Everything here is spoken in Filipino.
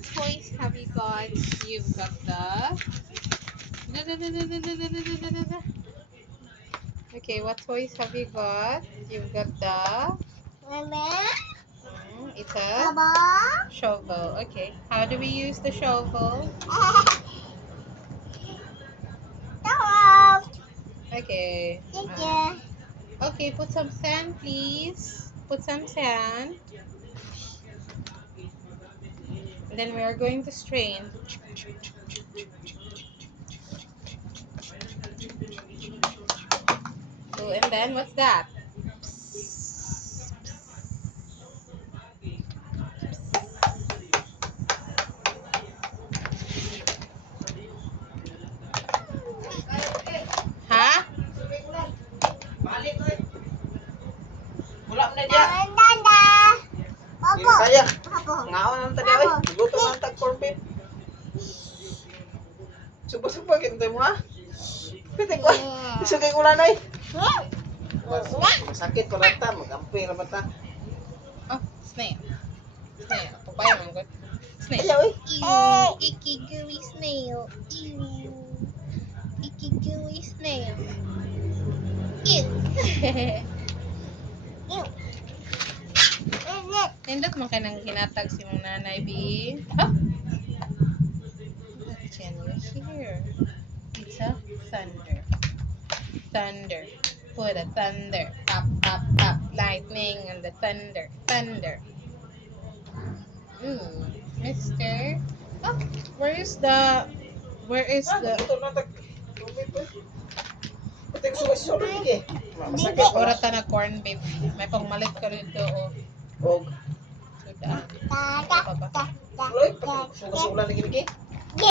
what toys have you got? You've got the... Okay, what toys have you got? You've got the... It's a shovel. Okay, how do we use the shovel? Okay. Okay, put some sand, please. Put some sand. And then we are going to strain. Oh, and then what's that? Ha? Wala na diya. Kaya. Ngaon ang tadi oy. Luto man tag corn beef. Subo-subo kinto mo ha. Pwede ko. Isugay ko lang oy. Masakit ko lang ta, magampi ra ta. Oh, snail. Snail. Papaya mo ko. Snail. Ayaw oy. Ew, icky gooey snail. Ew. Icky gooey snail. Ew. Ew. Nindot mo ka nang hinatag si mong nanay, B. Oh. What can you hear? It's a thunder. Thunder. Put a thunder. Pop, pop, pop. Lightning and the thunder. Thunder. Mister. Oh, where is the... Luto na tag corn beef. Pwede ko subo-subo lagi. Masakit Ora ta na corn beef. May pangmalit ka rito, oh. Og. Suda. Loy, subo-subo lagi lagi.